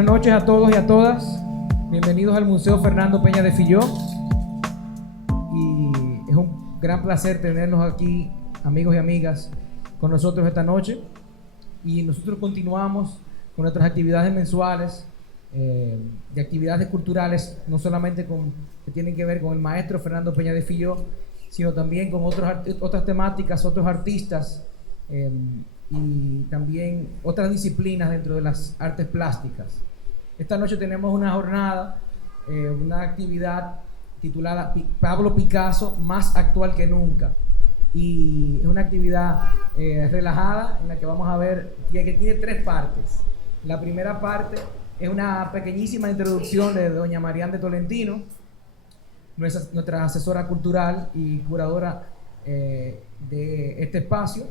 Buenas noches a todos y a todas. Bienvenidos al Museo Fernando Peña de Filló. Y es un gran placer tenernos aquí, amigos y amigas, con nosotros esta noche. Y nosotros continuamos con nuestras actividades mensuales, de actividades culturales, no solamente que tienen que ver con el maestro Fernando Peña de Filló, sino también con otras temáticas, otros artistas, y también otras disciplinas dentro de las artes plásticas. Esta noche tenemos una jornada, una actividad titulada Pablo Picasso, más actual que nunca. Y es una actividad relajada en la que vamos a ver que tiene tres partes. La primera parte es una pequeñísima introducción de doña Marian de Tolentino, nuestra asesora cultural y curadora de este espacio.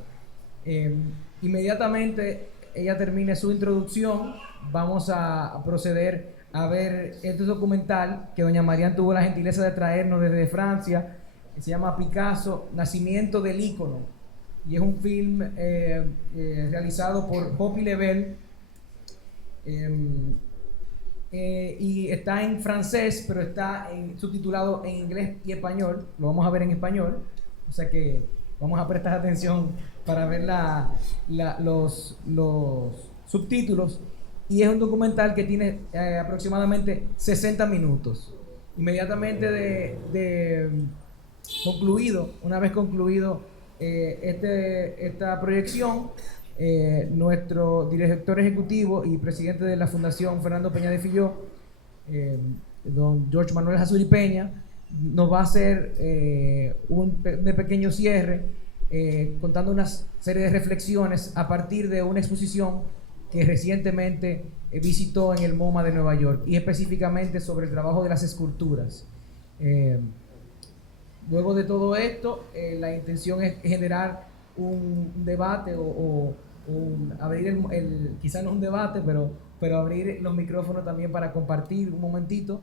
Inmediatamente ella termine su introducción, vamos a proceder a ver este documental que doña Marian tuvo la gentileza de traernos desde Francia, que se llama Picasso, Nacimiento del Ícono, y es un film realizado por Poppy Lebel, y está en francés, pero está subtitulado en inglés y español. Lo vamos a ver en español, o sea que vamos a prestar atención para ver los subtítulos. Y es un documental que tiene aproximadamente 60 minutos. Inmediatamente una vez concluido esta proyección, nuestro director ejecutivo y presidente de la Fundación Fernando Peña de Filló, don George Manuel Jasuri Peña, nos va a hacer un pequeño cierre, contando una serie de reflexiones a partir de una exposición que recientemente visitó en el MoMA de Nueva York, y específicamente sobre el trabajo de las esculturas. Luego de todo esto, la intención es generar un debate o abrir quizás no un debate, pero abrir los micrófonos también para compartir un momentito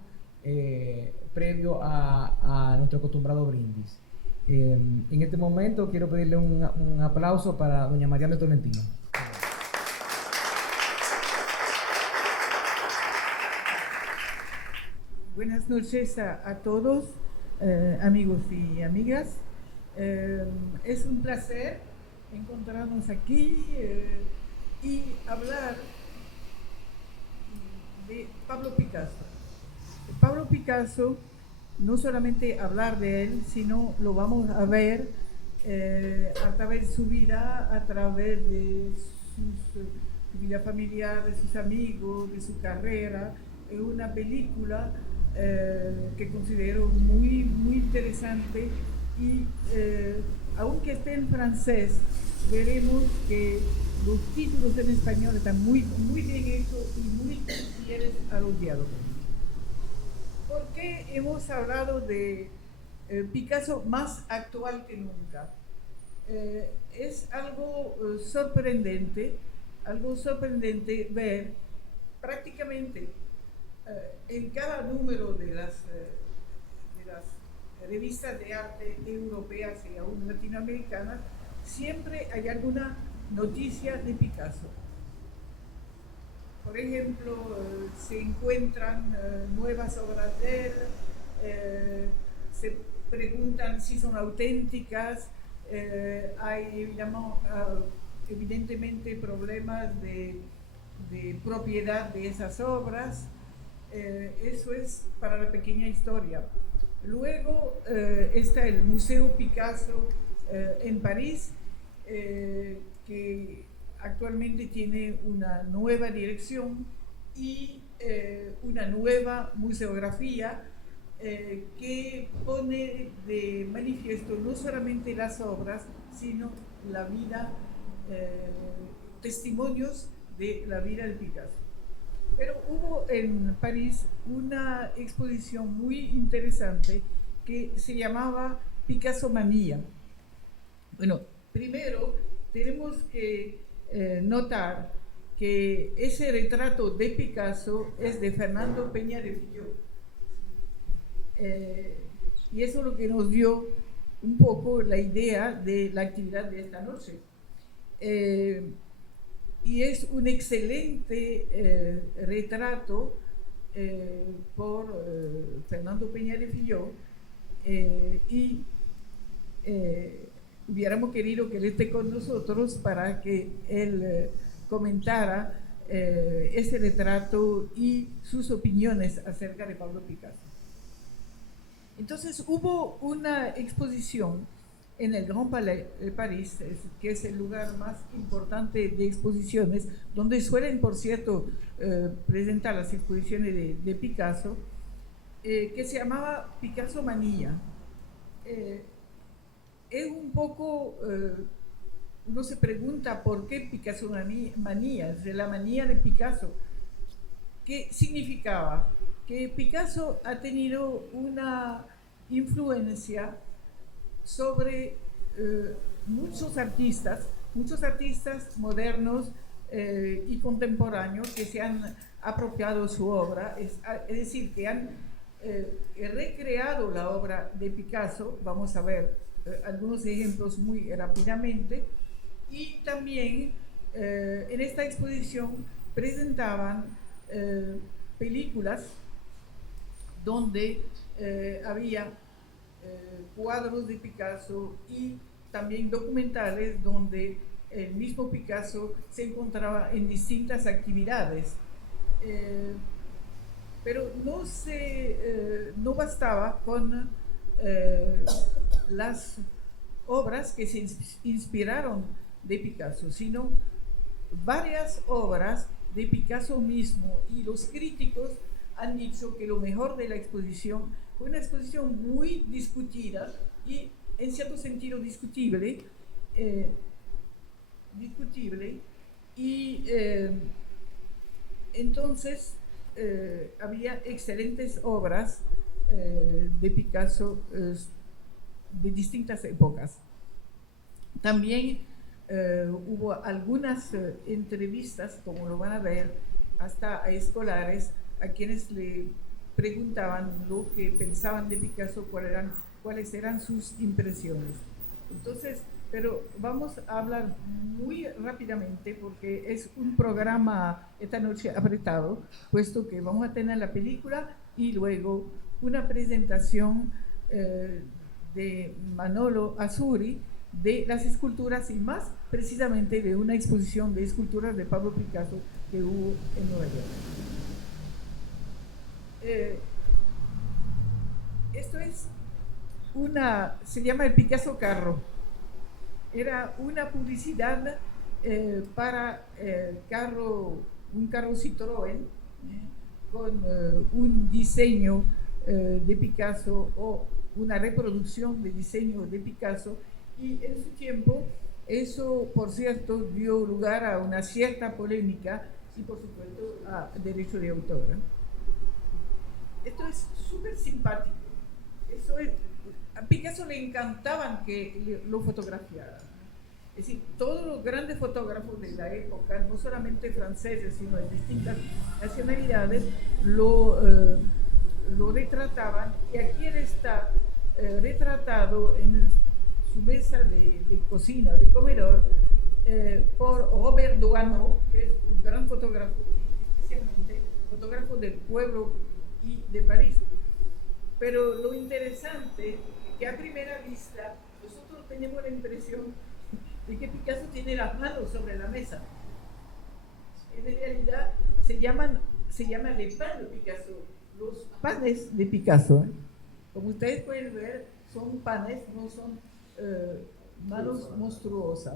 previo a nuestro acostumbrado brindis. En este momento quiero pedirle un aplauso para doña Marian de Tolentino. Buenas noches a todos, amigos y amigas. Es un placer encontrarnos aquí y hablar de Pablo Picasso. Pablo Picasso, no solamente hablar de él, sino lo vamos a ver a través de su vida, a través de su vida familiar, de sus amigos, de su carrera. Es una película que considero muy, muy interesante, y aunque esté en francés, veremos que los títulos en español están muy, muy bien hechos y muy fieles a los diálogos. ¿Por qué hemos hablado de Picasso más actual que nunca? Es algo sorprendente ver prácticamente en cada número de las revistas de arte europeas y aún latinoamericanas, siempre hay alguna noticia de Picasso. Por ejemplo, se encuentran nuevas obras de él, se preguntan si son auténticas, hay evidentemente problemas de propiedad de esas obras. Eso es para la pequeña historia. Luego está el Museo Picasso en París, que actualmente tiene una nueva dirección y una nueva museografía que pone de manifiesto no solamente las obras, sino la vida, testimonios de la vida de Picasso. Pero hubo en París una exposición muy interesante que se llamaba Picasso Manía. Bueno, primero tenemos que notar que ese retrato de Picasso es de Fernando Peña de Filló. Y eso es lo que nos dio un poco la idea de la actividad de esta noche. y es un excelente retrato por Fernando Peña de Filló, y hubiéramos querido que él esté con nosotros para que él comentara ese retrato y sus opiniones acerca de Pablo Picasso. Entonces hubo una exposición en el Grand Palais de París, que es el lugar más importante de exposiciones, donde suelen, por cierto, presentar las exposiciones de Picasso, que se llamaba Picasso Manía. Es un poco, uno se pregunta por qué Picasso Manía, de la manía de Picasso. ¿Qué significaba? Que Picasso ha tenido una influencia sobre muchos artistas modernos y contemporáneos que se han apropiado su obra, es decir, que han recreado la obra de Picasso. Vamos a ver algunos ejemplos muy rápidamente. Y también en esta exposición presentaban películas donde había cuadros de Picasso y también documentales donde el mismo Picasso se encontraba en distintas actividades. Pero no bastaba con las obras que se inspiraron de Picasso, sino varias obras de Picasso mismo, y los críticos han dicho que lo mejor de la exposición fue una exposición muy discutida y en cierto sentido discutible, y entonces había excelentes obras de Picasso de distintas épocas. También hubo algunas entrevistas, como lo van a ver, hasta a escolares, a quienes le preguntaban lo que pensaban de Picasso, cuáles eran sus impresiones. Entonces, pero vamos a hablar muy rápidamente porque es un programa esta noche apretado, puesto que vamos a tener la película y luego una presentación de Manolo Azzurri de las esculturas, y más precisamente de una exposición de esculturas de Pablo Picasso que hubo en Nueva York. Esto es se llama el Picasso Carro. Era una publicidad para un carro Citroën con un diseño de Picasso o una reproducción de diseño de Picasso, y en su tiempo eso, por cierto, dio lugar a una cierta polémica y, por supuesto, a derecho de autor. Esto es súper simpático. A Picasso le encantaban que lo fotografiaran. Es decir, todos los grandes fotógrafos de la época, no solamente franceses, sino de distintas nacionalidades, lo retrataban, y aquí él está retratado en su mesa de cocina, de comedor, por Robert Doisneau, que es un gran fotógrafo, especialmente fotógrafo del pueblo y de París. Pero lo interesante es que a primera vista nosotros tenemos la impresión de que Picasso tiene las manos sobre la mesa. En realidad se llaman les pains de Picasso, los panes de Picasso. Como ustedes pueden ver, son panes, no son manos monstruosas.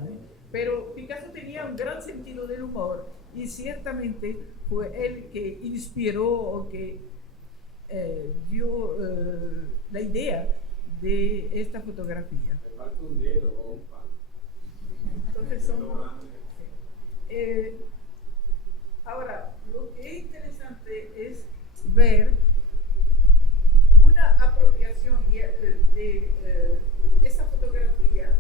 Pero Picasso tenía un gran sentido del humor, y ciertamente fue él que inspiró o que dio la idea de esta fotografía. Me falta un dedo o un pan. Entonces ahora, lo que es interesante es ver una apropiación de esa fotografía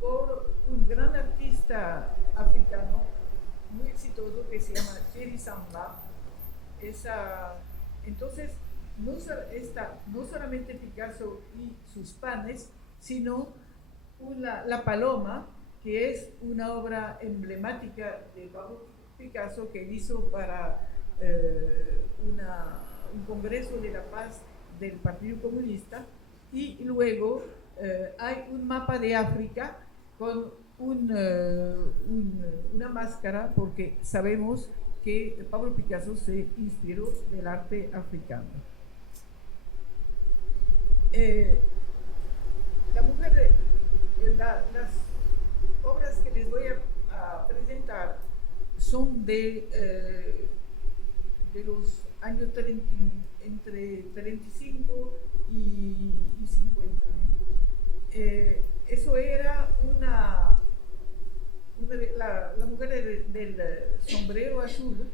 por un gran artista africano muy exitoso que se llama Thierry Samba. Entonces, no solamente Picasso y sus panes, sino la paloma, que es una obra emblemática de Pablo Picasso que él hizo para un congreso de la paz del Partido Comunista, y luego hay un mapa de África con una máscara, porque sabemos que Pablo Picasso se inspiró del arte africano. Las obras que les voy a presentar son de los años entre 35 y 50. Eso era la mujer del sombrero azul,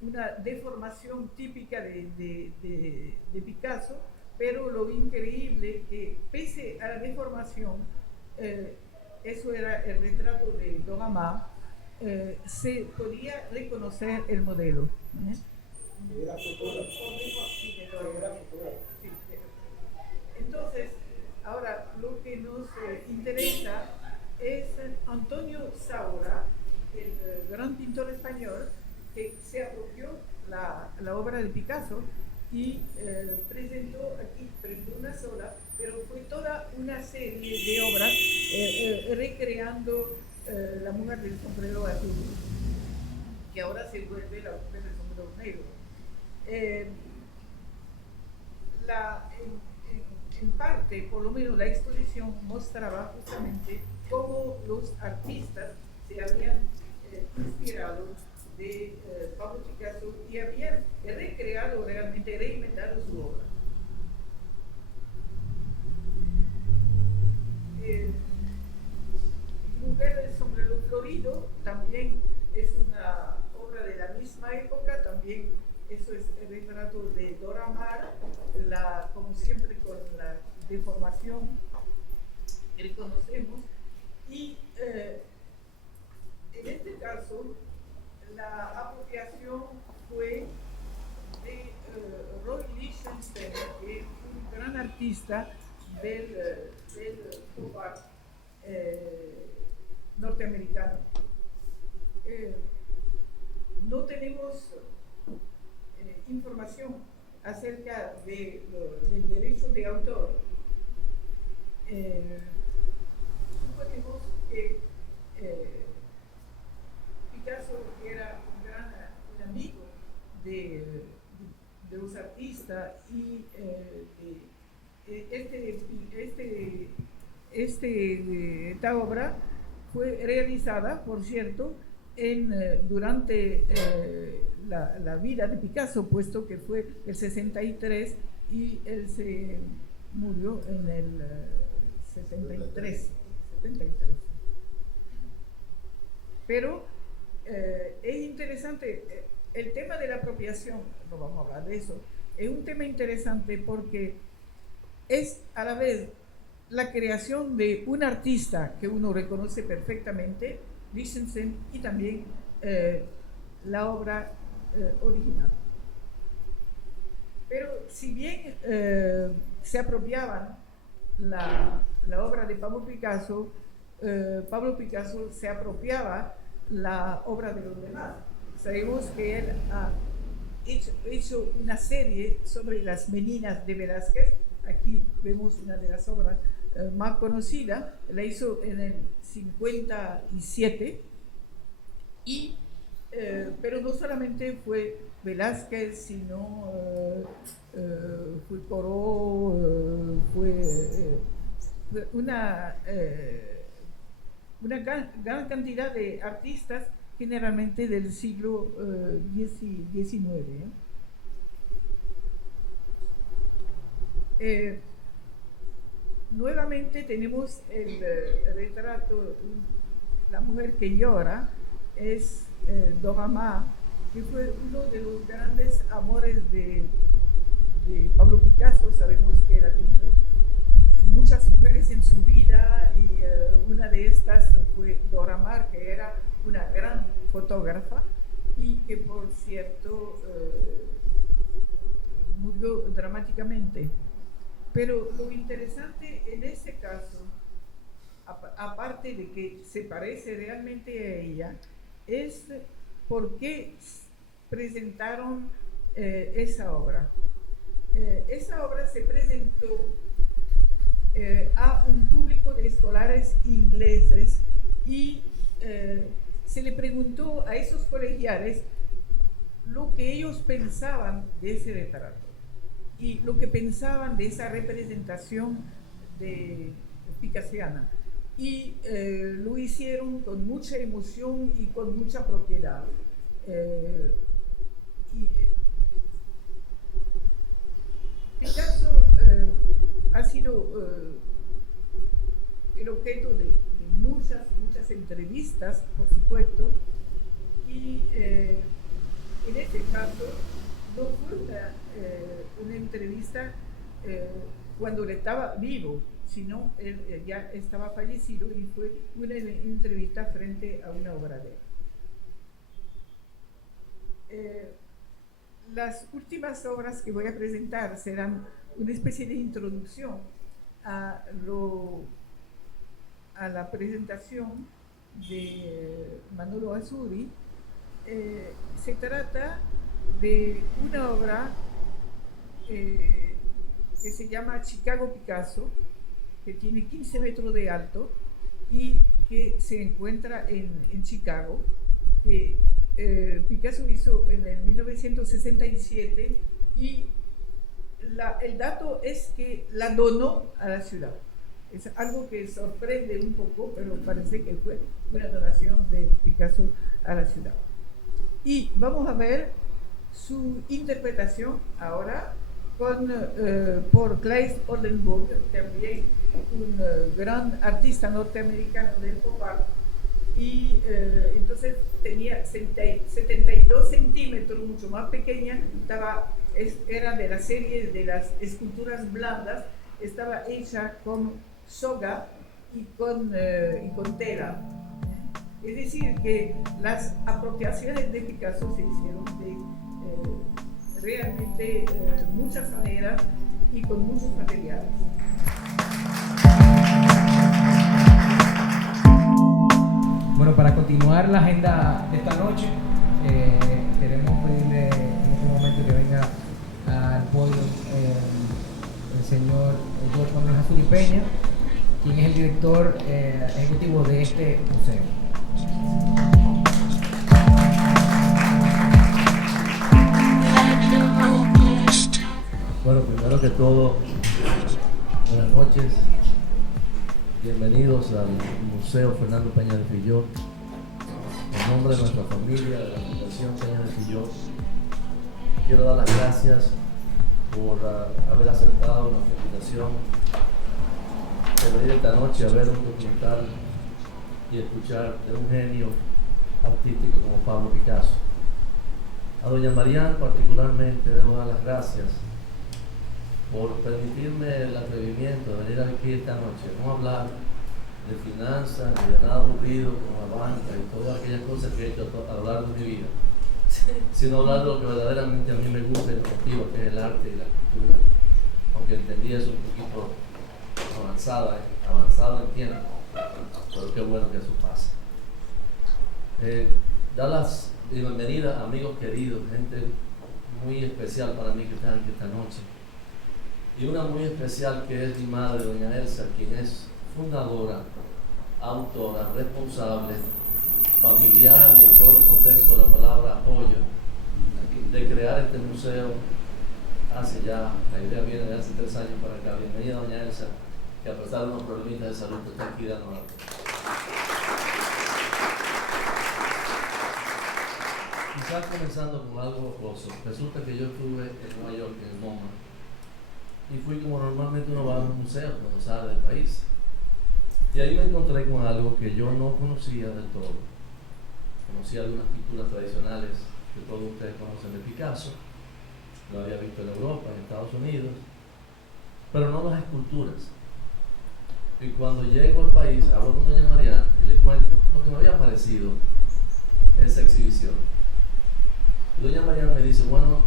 una deformación típica de Picasso, pero lo increíble que pese a la deformación, eso era el retrato de Dora Maar, se podía reconocer el modelo. Entonces, ahora lo que nos interesa es Antonio Saura, el gran pintor español, que se apropió la obra de Picasso y presentó aquí, una sola, pero fue toda una serie de obras recreando la mujer del sombrero azul, que ahora se vuelve la mujer del sombrero negro. En parte, por lo menos la exposición mostraba justamente cómo los artistas se habían inspirado de Pablo Picasso y habían recreado, realmente reinventado su obra. Mujer del sombrero florido también es una obra de la misma época, también eso es el retrato de Dora Maar, como siempre con la deformación que conocemos, y en este caso la apropiación fue de Roy Lichtenstein, que es un gran artista del pop art norteamericano. No tenemos información acerca del derecho de autor. Suponemos que Picasso era un gran amigo de los artistas, y esta obra fue realizada, por cierto, durante la vida de Picasso, puesto que fue el 63 y él se murió en el 73. Pero es interesante, el tema de la apropiación, no vamos a hablar de eso, es un tema interesante porque es a la vez la creación de un artista que uno reconoce perfectamente, Lichtenstein, y también la obra original. Pero si bien se apropiaban la obra de Pablo Picasso se apropiaba la obra de los demás. Sabemos que él ha hecho una serie sobre las meninas de Velázquez. Aquí vemos una de las obras más conocidas, la hizo en el 57, pero no solamente fue Velázquez, sino fue Corot, fue una gran cantidad de artistas, generalmente del siglo XIX. Nuevamente tenemos el retrato, la mujer que llora, es Dora Maar, que fue uno de los grandes amores de Pablo Picasso. Sabemos que él ha tenido muchas mujeres en su vida, y una de estas fue Dora Maar, que era una gran fotógrafa y que, por cierto, murió dramáticamente. Pero lo interesante en ese caso aparte de que se parece realmente a ella, es por qué presentaron esa obra. Esa obra se presentó a un público de escolares ingleses y se le preguntó a esos colegiales lo que ellos pensaban de ese retrato y lo que pensaban de esa representación de picasiana. Y lo hicieron con mucha emoción y con mucha propiedad. Picasso ha sido el objeto de muchas entrevistas, por supuesto, y en este caso no fue una entrevista cuando él estaba vivo, sino él ya estaba fallecido y fue una entrevista frente a una obra de él. Las últimas obras que voy a presentar serán una especie de introducción a la presentación de Manolo Azzurri. Se trata de una obra que se llama Chicago Picasso, que tiene 15 metros de alto y que se encuentra en Chicago, que Picasso hizo en el 1967 y el dato es que la donó a la ciudad. Es algo que sorprende un poco, pero parece que fue una donación de Picasso a la ciudad. Y vamos a ver su interpretación ahora por Claes Oldenburg, también un gran artista norteamericano del pop art. Y entonces tenía 72 centímetros, mucho más pequeña, era de la serie de las esculturas blandas, estaba hecha con soga y con tela. Es decir, que las apropiaciones de Picasso se hicieron de realmente muchas maneras y con muchos materiales. Bueno, para continuar la agenda de esta noche, queremos pedirle en este momento que venga al podio el señor George Manuel Azzurri Peña, quien es el director ejecutivo de este museo. Bueno, primero que todo, buenas noches. Bienvenidos al Museo Fernando Peña de Filló. En nombre de nuestra familia, de la Fundación Peña de Filló, quiero dar las gracias por haber aceptado nuestra invitación de venir esta noche a ver un documental y escuchar de un genio artístico como Pablo Picasso. A doña Marian particularmente debo dar las gracias por permitirme el atrevimiento de venir aquí esta noche, no hablar de finanzas ni de nada aburrido como la banca y todas aquellas cosas que he hecho a lo largo de mi vida, sino hablar de lo que verdaderamente a mí me gusta y me motiva, que es el arte y la cultura, aunque entendí eso un poquito avanzado en tiempo, pero qué bueno que eso pase. Dar las bienvenidas, amigos queridos, gente muy especial para mí que están aquí esta noche. Y una muy especial que es mi madre, doña Elsa, quien es fundadora, autora, responsable, familiar y en todo el contexto de la palabra apoyo, de crear este museo hace ya, la idea viene de hace 3 años para acá. Bienvenida, doña Elsa, que a pesar de unos problemitas de salud está aquí dando la. Quizás comenzando con algo jocoso. Resulta que yo estuve en Nueva York, en MoMA, y fui como normalmente uno va a un museo cuando sale del país. Y ahí me encontré con algo que yo no conocía del todo. Conocía algunas pinturas tradicionales que todos ustedes conocen de Picasso, lo había visto en Europa, en Estados Unidos, pero no las esculturas. Y cuando llego al país, hablo con doña Marian y le cuento lo que me había parecido esa exhibición. Y doña Marian me dice, bueno,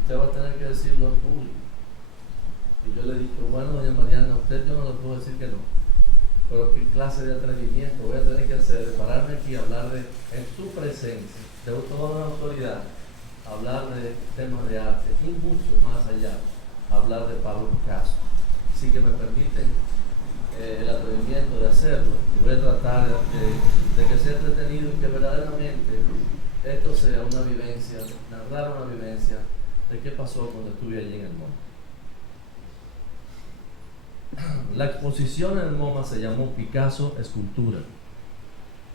usted va a tener que decirlo al público. Y yo le dije, bueno, doña Mariana, a usted yo no le puedo decir que no. pero qué clase de atrevimiento voy a tener que hacer de pararme aquí y hablar en su presencia, de toda una autoridad, hablar de temas de arte y mucho más allá, hablar de Pablo Picasso. Así que me permiten el atrevimiento de hacerlo y voy a tratar de que sea entretenido y que verdaderamente esto sea una vivencia, narrar una vivencia de qué pasó cuando estuve allí en el MoMA. La exposición en el MoMA se llamó Picasso Escultura.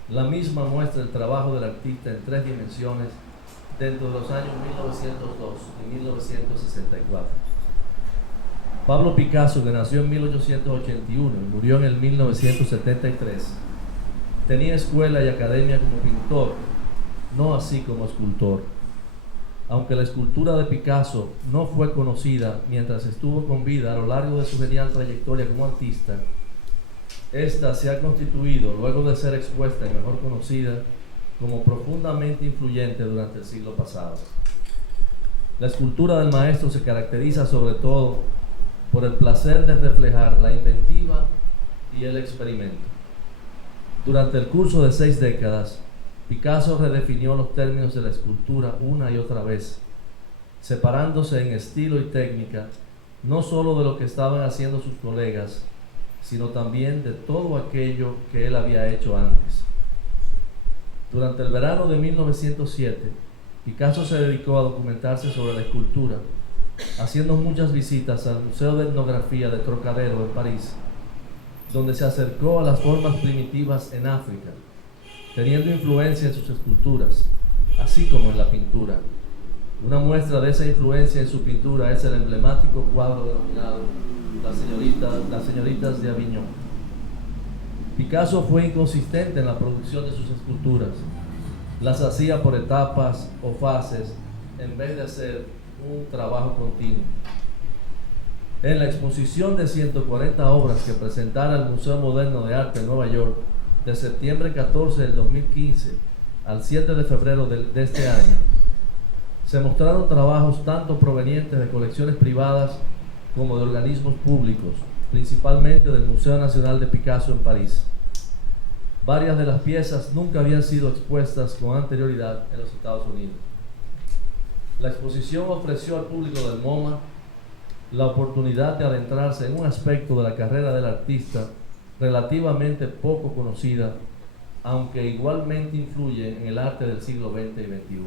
La misma muestra el trabajo del artista en 3 dimensiones dentro de los años 1902 y 1964. Pablo Picasso, que nació en 1881 y murió en el 1973, tenía escuela y academia como pintor, no así como escultor. Aunque la escultura de Picasso no fue conocida mientras estuvo con vida a lo largo de su genial trayectoria como artista, esta se ha constituido, luego de ser expuesta y mejor conocida, como profundamente influyente durante el siglo pasado. La escultura del maestro se caracteriza sobre todo por el placer de reflejar la inventiva y el experimento. Durante el curso de 6 décadas, Picasso redefinió los términos de la escultura una y otra vez, separándose en estilo y técnica no solo de lo que estaban haciendo sus colegas, sino también de todo aquello que él había hecho antes. Durante el verano de 1907, Picasso se dedicó a documentarse sobre la escultura, haciendo muchas visitas al Museo de Etnografía de Trocadero en París, donde se acercó a las formas primitivas en África, teniendo influencia en sus esculturas, así como en la pintura. Una muestra de esa influencia en su pintura es el emblemático cuadro denominado Las señoritas de Aviñón. Picasso fue inconsistente en la producción de sus esculturas. Las hacía por etapas o fases en vez de hacer un trabajo continuo. En la exposición de 140 obras que presentara el Museo Moderno de Arte en Nueva York, de septiembre 14 del 2015 al 7 de febrero de este año, se mostraron trabajos tanto provenientes de colecciones privadas como de organismos públicos, principalmente del Museo Nacional de Picasso en París. Varias de las piezas nunca habían sido expuestas con anterioridad en los Estados Unidos. La exposición ofreció al público del MoMA la oportunidad de adentrarse en un aspecto de la carrera del artista relativamente poco conocida, aunque igualmente influye en el arte del siglo XX y XXI.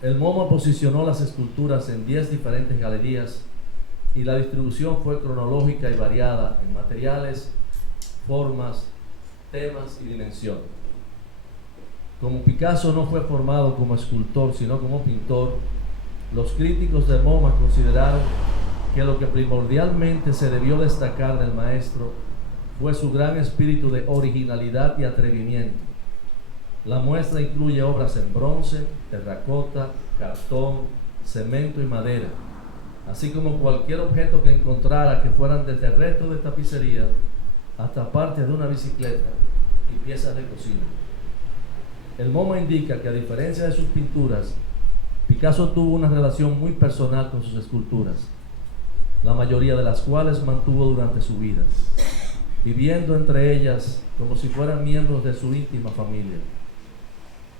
El MoMA posicionó las esculturas en 10 diferentes galerías y la distribución fue cronológica y variada en materiales, formas, temas y dimensión. Como Picasso no fue formado como escultor, sino como pintor, los críticos de MoMA consideraron que lo que primordialmente se debió destacar del maestro fue su gran espíritu de originalidad y atrevimiento. La muestra incluye obras en bronce, terracota, cartón, cemento y madera, así como cualquier objeto que encontrara que fueran desde restos de tapicería hasta partes de una bicicleta y piezas de cocina. El MoMA indica que, a diferencia de sus pinturas, Picasso tuvo una relación muy personal con sus esculturas, la mayoría de las cuales mantuvo durante su vida, viviendo entre ellas como si fueran miembros de su íntima familia.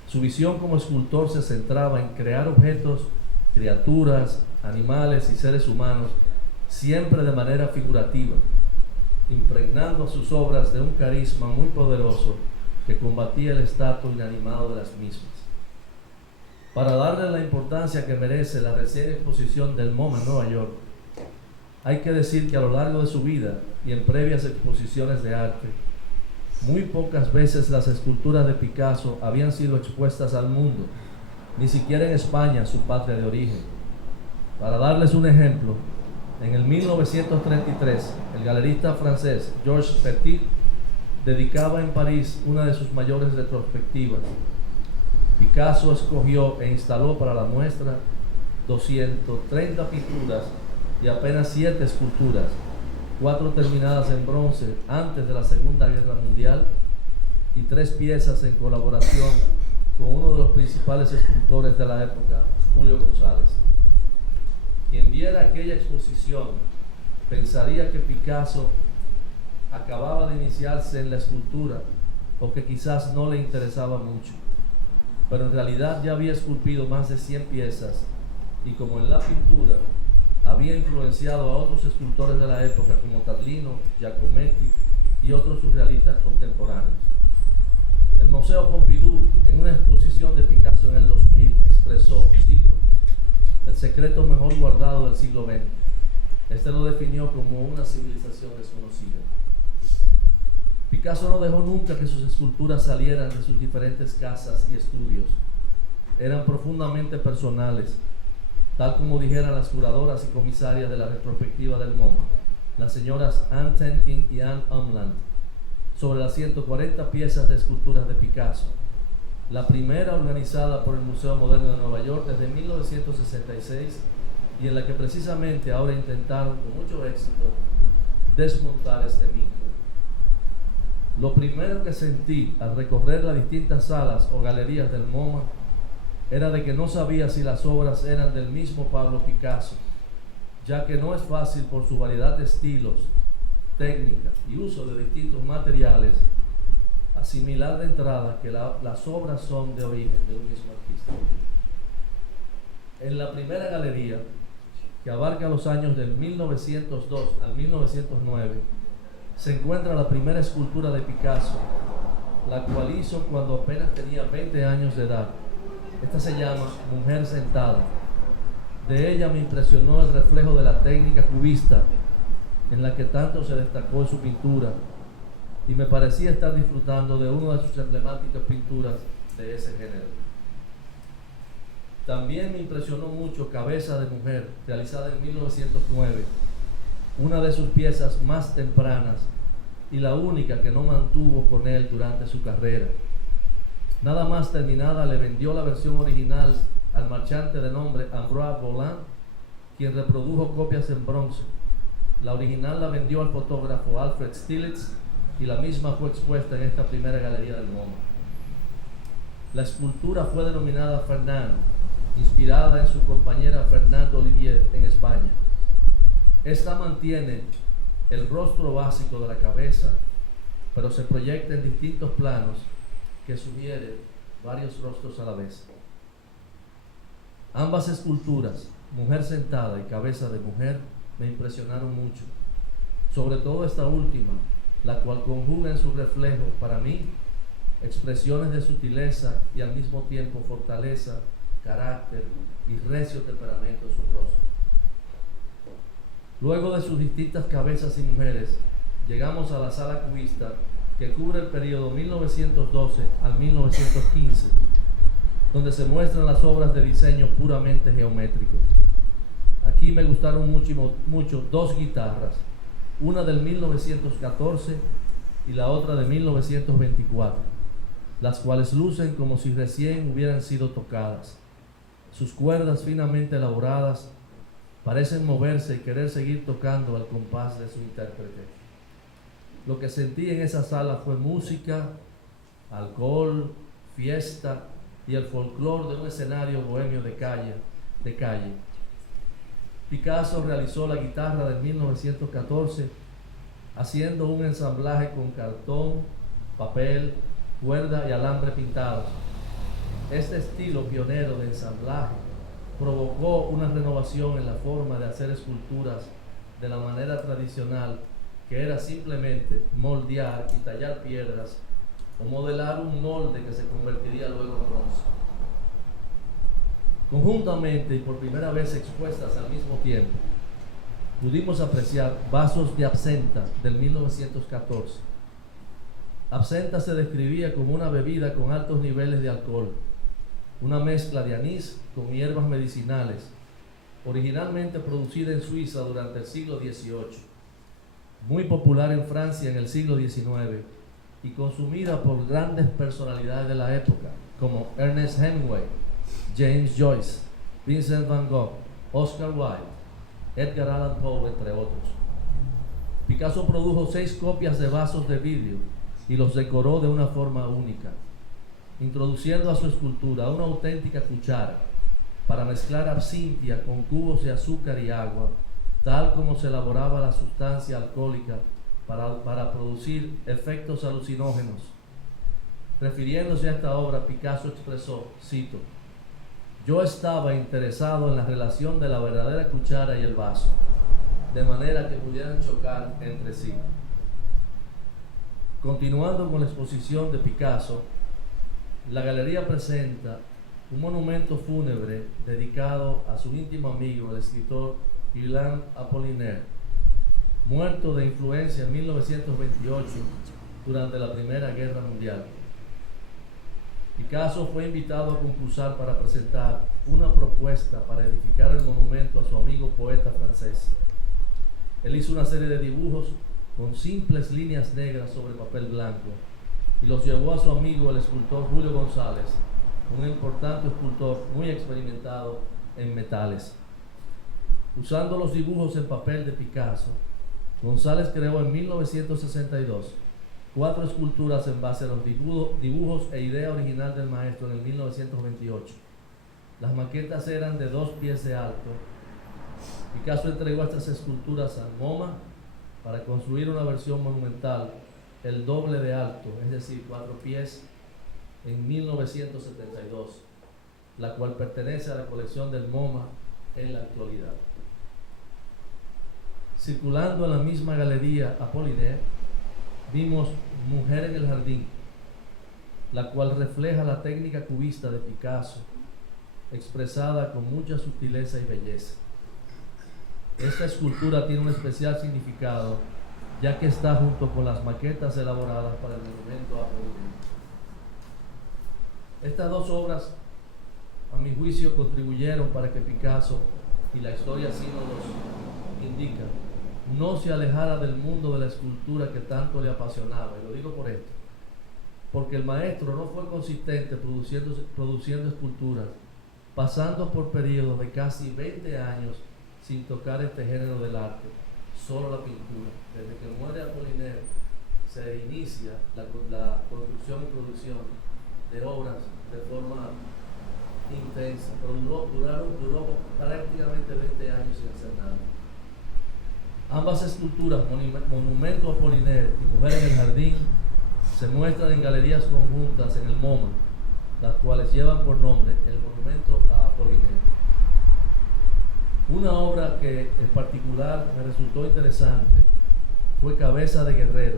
Su visión como escultor se centraba en crear objetos, criaturas, animales y seres humanos, siempre de manera figurativa, impregnando sus obras de un carisma muy poderoso que combatía el estatus inanimado de las mismas. Para darle la importancia que merece la reciente exposición del MoMA en Nueva York, hay que decir que a lo largo de su vida y en previas exposiciones de arte, muy pocas veces las esculturas de Picasso habían sido expuestas al mundo, ni siquiera en España, su patria de origen. Para darles un ejemplo, en el 1933, el galerista francés Georges Petit dedicaba en París una de sus mayores retrospectivas. Picasso escogió e instaló para la muestra 230 pinturas y apenas 7 esculturas, 4 terminadas en bronce antes de la Segunda Guerra Mundial y 3 piezas en colaboración con uno de los principales escultores de la época, Julio González. Quien viera aquella exposición pensaría que Picasso acababa de iniciarse en la escultura o que quizás no le interesaba mucho, pero en realidad ya había esculpido más de 100 piezas y, como en la pintura, había influenciado a otros escultores de la época como Tatlino, Giacometti y otros surrealistas contemporáneos. El Museo Pompidou, en una exposición de Picasso en el 2000, expresó, cito, el secreto mejor guardado del siglo XX. Este lo definió como una civilización desconocida. Picasso no dejó nunca que sus esculturas salieran de sus diferentes casas y estudios. Eran profundamente personales, tal como dijeran las curadoras y comisarias de la retrospectiva del MoMA, las señoras Anne Tenkin y Anne Umland, sobre las 140 piezas de esculturas de Picasso, la primera organizada por el Museo Moderno de Nueva York desde 1966 y en la que precisamente ahora intentaron con mucho éxito desmontar este mito. Lo primero que sentí al recorrer las distintas salas o galerías del MoMA era de que no sabía si las obras eran del mismo Pablo Picasso, ya que no es fácil por su variedad de estilos, técnicas y uso de distintos materiales asimilar de entrada que las obras son de origen de un mismo artista. En la primera galería, que abarca los años del 1902 al 1909, se encuentra la primera escultura de Picasso, la cual hizo cuando apenas tenía 20 años de edad. Esta se llama Mujer Sentada. De ella me impresionó el reflejo de la técnica cubista en la que tanto se destacó en su pintura, y me parecía estar disfrutando de una de sus emblemáticas pinturas de ese género. También me impresionó mucho Cabeza de Mujer, realizada en 1909, una de sus piezas más tempranas y la única que no mantuvo con él durante su carrera. Nada más terminada le vendió la versión original al marchante de nombre Ambroise Vollard, quien reprodujo copias en bronce. La original la vendió al fotógrafo Alfred Stieglitz y la misma fue expuesta en esta primera galería del MoMA. La escultura fue denominada Fernand, inspirada en su compañera Fernande Olivier en España. Esta mantiene el rostro básico de la cabeza, pero se proyecta en distintos planos que sugieren varios rostros a la vez. Ambas esculturas, Mujer Sentada y Cabeza de Mujer, me impresionaron mucho, sobre todo esta última, la cual conjuga en su reflejo, para mí, expresiones de sutileza y al mismo tiempo fortaleza, carácter y recio temperamento en su rostro. Luego de sus distintas cabezas y mujeres, llegamos a la sala cubista, que cubre el periodo 1912 al 1915, donde se muestran las obras de diseño puramente geométrico. Aquí me gustaron mucho dos guitarras, una del 1914 y la otra de 1924, las cuales lucen como si recién hubieran sido tocadas. Sus cuerdas finamente elaboradas parecen moverse y querer seguir tocando al compás de su intérprete. Lo que sentí en esa sala fue música, alcohol, fiesta y el folclore de un escenario bohemio de calle. Picasso realizó la guitarra de 1914 haciendo un ensamblaje con cartón, papel, cuerda y alambre pintados. Este estilo pionero de ensamblaje provocó una renovación en la forma de hacer esculturas de la manera tradicional, que era simplemente moldear y tallar piedras o modelar un molde que se convertiría luego en bronce. Conjuntamente y por primera vez expuestas al mismo tiempo, pudimos apreciar vasos de absenta del 1914. Absenta se describía como una bebida con altos niveles de alcohol, una mezcla de anís con hierbas medicinales, originalmente producida en Suiza durante el siglo XVIII, muy popular en Francia en el siglo XIX y consumida por grandes personalidades de la época como Ernest Hemingway, James Joyce, Vincent van Gogh, Oscar Wilde, Edgar Allan Poe, entre otros. Picasso produjo 6 copias de vasos de vidrio y los decoró de una forma única, introduciendo a su escultura una auténtica cuchara para mezclar absintia con cubos de azúcar y agua, tal como se elaboraba la sustancia alcohólica para producir efectos alucinógenos. Refiriéndose a esta obra, Picasso expresó, cito: "Yo estaba interesado en la relación de la verdadera cuchara y el vaso, de manera que pudieran chocar entre sí". Continuando con la exposición de Picasso, la galería presenta un monumento fúnebre dedicado a su íntimo amigo, el escritor Guillaume Apollinaire, muerto de influenza en 1928 durante la Primera Guerra Mundial. Picasso fue invitado a concursar para presentar una propuesta para edificar el monumento a su amigo poeta francés. Él hizo una serie de dibujos con simples líneas negras sobre papel blanco y los llevó a su amigo el escultor Julio González, un importante escultor muy experimentado en metales. Usando los dibujos en papel de Picasso, González creó en 1962 4 esculturas en base a los dibujos e idea original del maestro en el 1928. Las maquetas eran de 2 pies de alto. Picasso entregó estas esculturas al MoMA para construir una versión monumental, el doble de alto, es decir, 4 pies, en 1972, la cual pertenece a la colección del MoMA en la actualidad. Circulando en la misma galería Apollinaire, vimos Mujer en el Jardín, la cual refleja la técnica cubista de Picasso, expresada con mucha sutileza y belleza. Esta escultura tiene un especial significado, ya que está junto con las maquetas elaboradas para el monumento a Apollinaire. Estas 2 obras, a mi juicio, contribuyeron para que Picasso, y la historia así nos indica, no se alejara del mundo de la escultura que tanto le apasionaba. Y lo digo por esto, porque el maestro no fue consistente produciendo esculturas, pasando por periodos de casi 20 años sin tocar este género del arte, solo la pintura. Desde que muere Apollinaire se inicia la construcción y producción de obras de forma intensa, pero duró prácticamente 20 años sin hacer nada. Ambas esculturas, Monumento a Apollinaire y Mujer en el Jardín, se muestran en galerías conjuntas en el MoMA, las cuales llevan por nombre el Monumento a Apollinaire. Una obra que en particular me resultó interesante fue Cabeza de Guerrero,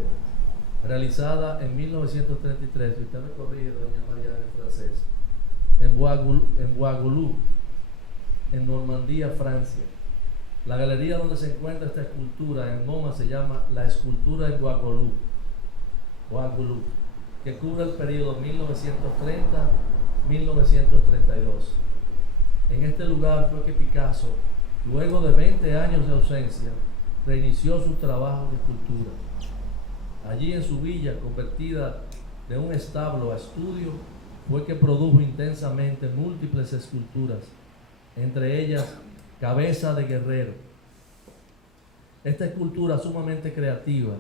realizada en 1933, y usted me corrige, doña María, en francés, en Bois-Gouloux, en Normandía, Francia. La galería donde se encuentra esta escultura en MoMA se llama La Escultura en Bois-Gouloux, que cubre el periodo 1930-1932. En este lugar fue que Picasso, luego de 20 años de ausencia, reinició sus trabajos de escultura. Allí en su villa, convertida de un establo a estudio, fue que produjo intensamente múltiples esculturas, entre ellas Cabeza de Guerrero. Esta escultura sumamente creativa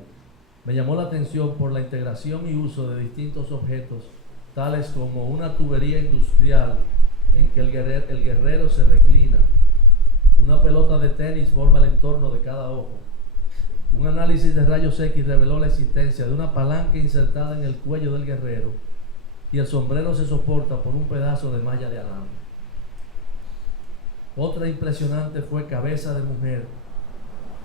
me llamó la atención por la integración y uso de distintos objetos, tales como una tubería industrial en que el guerrero se reclina, una pelota de tenis forma el entorno de cada ojo. Un análisis de rayos X reveló la existencia de una palanca insertada en el cuello del guerrero y el sombrero se soporta por un pedazo de malla de alambre. Otra impresionante fue Cabeza de Mujer,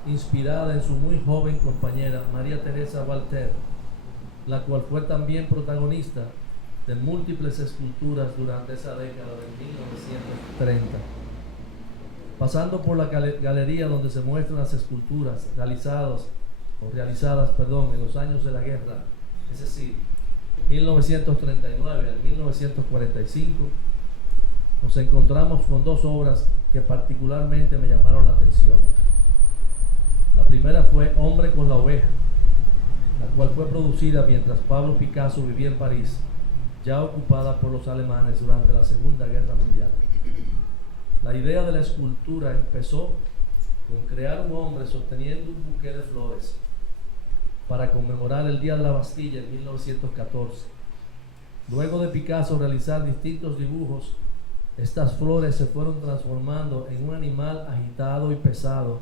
inspirada en su muy joven compañera María Teresa Walter, la cual fue también protagonista de múltiples esculturas durante esa década de 1930. Pasando por la galería donde se muestran las esculturas realizadas en los años de la guerra, es decir, 1939 al 1945, nos encontramos con 2 obras que particularmente me llamaron la atención. La primera fue Hombre con la oveja, la cual fue producida mientras Pablo Picasso vivía en París, ya ocupada por los alemanes durante la Segunda Guerra Mundial. La idea de la escultura empezó con crear un hombre sosteniendo un buqué de flores para conmemorar el Día de la Bastilla en 1914. Luego de Picasso realizar distintos dibujos, estas flores se fueron transformando en un animal agitado y pesado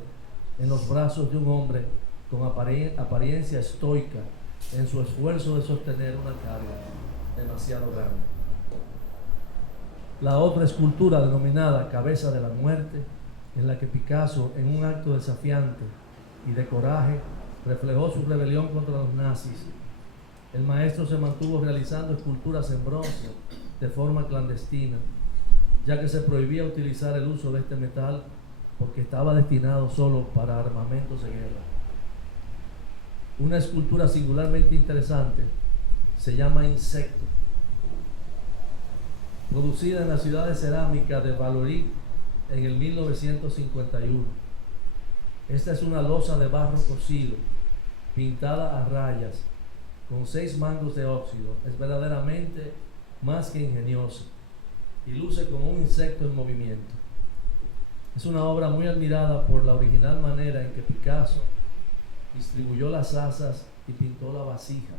en los brazos de un hombre con apariencia estoica en su esfuerzo de sostener una carga demasiado grande. La otra escultura, denominada Cabeza de la Muerte, en la que Picasso, en un acto desafiante y de coraje, reflejó su rebelión contra los nazis. El maestro se mantuvo realizando esculturas en bronce de forma clandestina, ya que se prohibía utilizar el uso de este metal porque estaba destinado solo para armamentos de guerra. Una escultura singularmente interesante se llama Insecto, producida en la ciudad de cerámica de Vallauris en el 1951. Esta es una losa de barro cocido, pintada a rayas, con 6 mangos de óxido. Es verdaderamente más que ingeniosa y luce como un insecto en movimiento. Es una obra muy admirada por la original manera en que Picasso distribuyó las asas y pintó la vasija,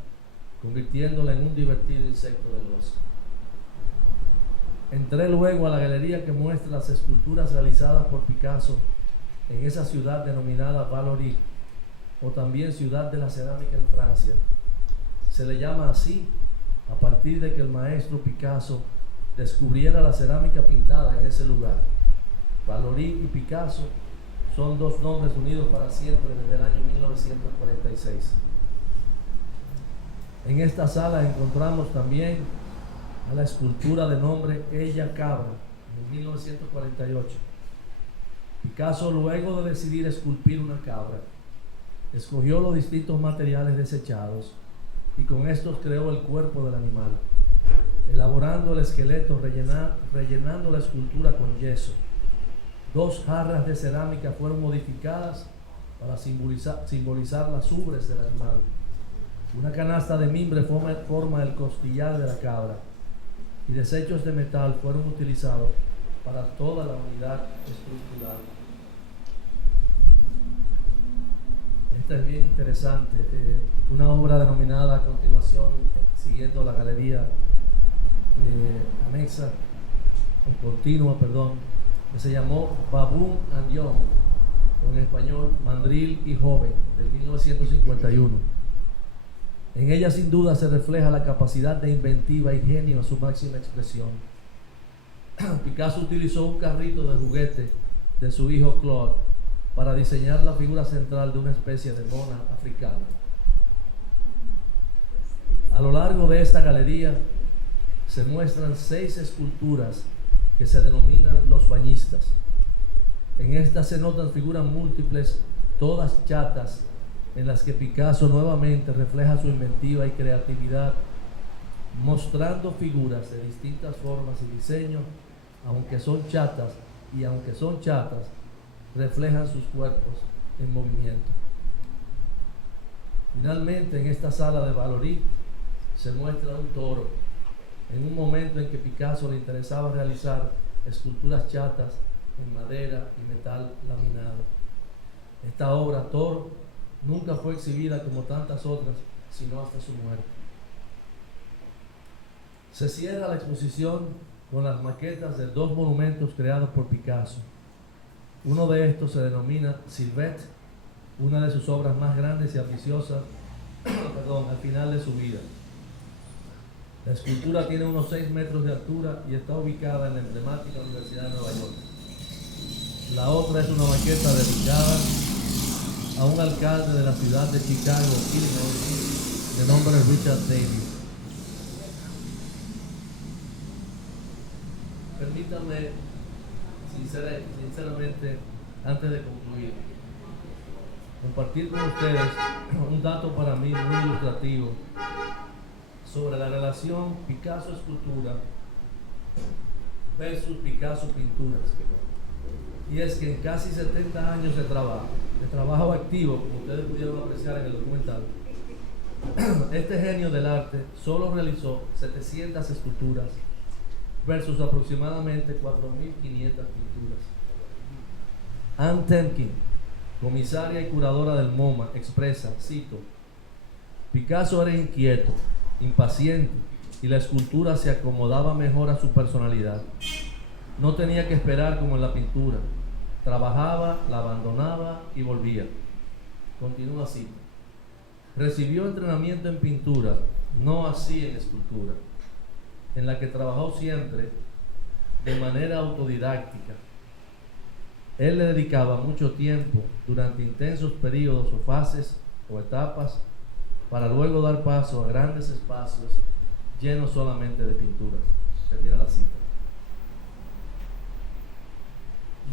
convirtiéndola en un divertido insecto de losa. Entré luego a la galería que muestra las esculturas realizadas por Picasso en esa ciudad denominada Vallauris, o también Ciudad de la Cerámica en Francia. Se le llama así a partir de que el maestro Picasso descubriera la cerámica pintada en ese lugar. Vallauris y Picasso son 2 nombres unidos para siempre desde el año 1946. En esta sala encontramos también a la escultura de nombre Ella Cabra, en 1948. Picasso, luego de decidir esculpir una cabra, escogió los distintos materiales desechados y con estos creó el cuerpo del animal, elaborando el esqueleto, rellenando la escultura con yeso. 2 jarras de cerámica fueron modificadas para simbolizar las ubres del animal. Una canasta de mimbre forma el costillar de la cabra y desechos de metal fueron utilizados para toda la unidad estructural. Esta es bien interesante, una obra denominada a continuación, siguiendo la galería anexa, o continua, que se llamó Baboon and Young, o en español Mandril y Joven, de 1951. En ella sin duda se refleja la capacidad de inventiva y genio a su máxima expresión. Picasso utilizó un carrito de juguete de su hijo Claude para diseñar la figura central de una especie de mona africana. A lo largo de esta galería se muestran 6 esculturas que se denominan los bañistas. En estas se notan figuras múltiples, todas chatas, en las que Picasso nuevamente refleja su inventiva y creatividad, mostrando figuras de distintas formas y diseños, aunque son chatas, reflejan sus cuerpos en movimiento. Finalmente, en esta sala de Vallauris se muestra un toro, en un momento en que Picasso le interesaba realizar esculturas chatas en madera y metal laminado. Esta obra, Toro, nunca fue exhibida como tantas otras, sino hasta su muerte. Se cierra la exposición con las maquetas de 2 monumentos creados por Picasso. Uno de estos se denomina Sylvette, una de sus obras más grandes y ambiciosas al final de su vida. La escultura tiene unos 6 metros de altura y está ubicada en la emblemática Universidad de Nueva York. La otra es una maqueta dedicada a un alcalde de la ciudad de Chicago, Illinois, de nombre Richard Davis. Permítanme, sinceramente, antes de concluir, compartir con ustedes un dato para mí muy ilustrativo sobre la relación Picasso-escultura versus Picasso-pinturas. Y es que en casi 70 años de trabajo activo, como ustedes pudieron apreciar en el documental, este genio del arte solo realizó 700 esculturas versus aproximadamente 4.500 pinturas. Anne Temkin, comisaria y curadora del MoMA, expresa, cito: Picasso era inquieto, impaciente, y la escultura se acomodaba mejor a su personalidad. No tenía que esperar como en la pintura. Trabajaba, la abandonaba y volvía. Continúa así. Recibió entrenamiento en pintura, no así en escultura, en la que trabajó siempre de manera autodidáctica. Él le dedicaba mucho tiempo durante intensos periodos o fases o etapas para luego dar paso a grandes espacios llenos solamente de pinturas. Termina la cita.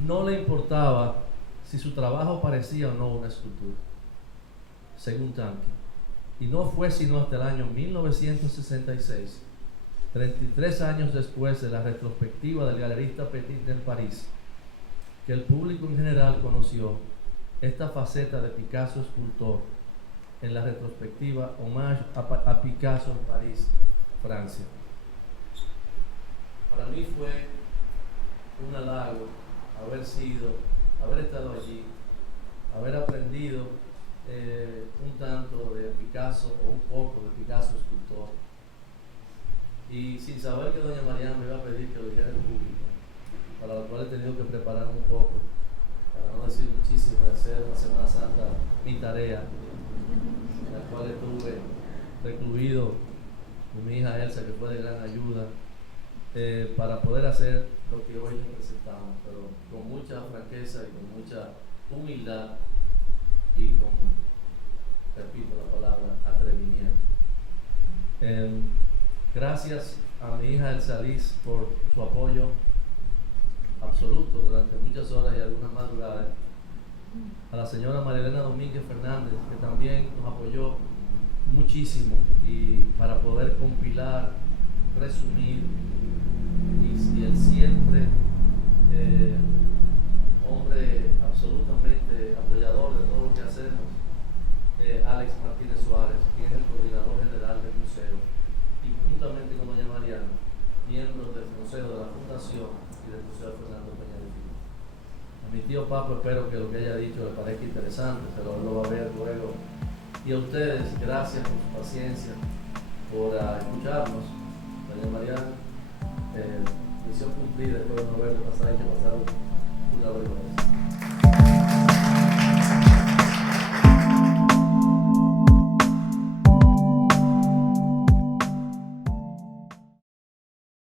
No le importaba si su trabajo parecía o no una escultura, según Tanque. Y no fue sino hasta el año 1966, 33 años después de la retrospectiva del galerista Petit en París, que el público en general conoció esta faceta de Picasso escultor en la retrospectiva Hommage a Picasso en París, Francia. Para mí fue un halago haber estado allí, haber aprendido un tanto de Picasso o un poco de Picasso escultor, y sin saber que doña Mariana me iba a pedir que lo dijera en público, para lo cual he tenido que prepararme un poco, para no decir muchísimo, de hacer una Semana Santa mi tarea, en la cual estuve recluido con mi hija Elsa, que fue de gran ayuda, para poder hacer lo que hoy les presentamos, pero con mucha franqueza y con mucha humildad y con, repito la palabra, atrevimiento. Gracias a mi hija Elsa Liz por su apoyo absoluto durante muchas horas y algunas madrugadas. A la señora Marilena Domínguez Fernández, que también nos apoyó muchísimo y para poder compilar, resumir, y el siempre hombre absolutamente apoyador de todo lo que hacemos, Alex Martínez Suárez, quien es el coordinador general del museo, y juntamente con doña Mariana, miembros del Consejo de la Fundación y del Museo Fernando Peña de Figueroa. A mi tío Papo espero que lo que haya dicho le parezca interesante, pero él lo va a ver luego. Y a ustedes, gracias por su paciencia, por escucharnos. Doña Mariana, misión cumplida, después de no verlo pasar, hay que pasar una vergüenza.